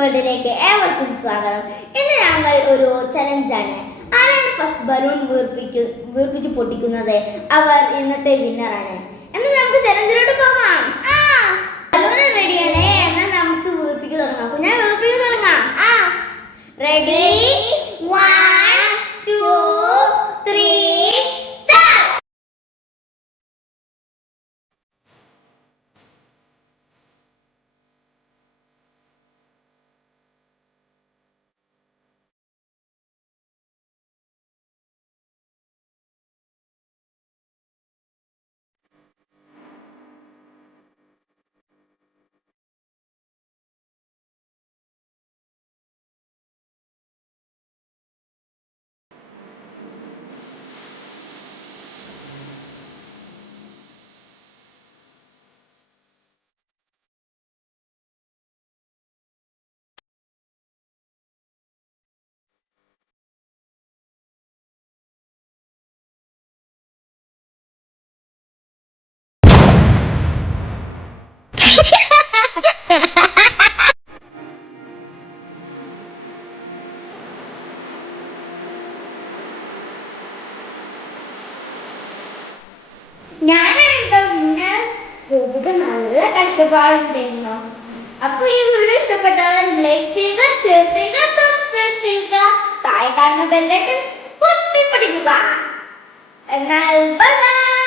വേൾഡിലേക്ക് ഏവർക്കും സ്വാഗതം. ഇന്ന് ഞങ്ങൾ ഒരു ചലഞ്ചാണ്. ആരാണ് ഫസ്റ്റ് ബലൂൺ വീർപ്പിച്ച് പൊട്ടിക്കുന്നത് അവർ ഇന്നത്തെ വിന്നറാണ്. എന്നാൽ നമുക്ക് ചലഞ്ചിലോട്ട് പോകാം. ബലൂൺ റെഡിയാണ്. എന്നാൽ നമുക്ക് വീർപ്പിക്ക് തുടങ്ങാം. ഞാൻ വീർപ്പിക്ക് തുടങ്ങാം. Ready, 1 2 3 start. നല്ല കഷ്ടപ്പാടുണ്ടായിരുന്നു. അപ്പൊ ഈ വീഡിയോ ഇഷ്ടപ്പെട്ടാൽ ലൈക്ക് ചെയ്യുക, ഷെയർ ചെയ്യുക, സബ്സ്ക്രൈബ് ചെയ്യുക, താഴെ കാണുന്ന ബെല്ലൈക്കൺ പൊട്ടിപ്പിടിക്കുക. എന്നാൽ ബൈ.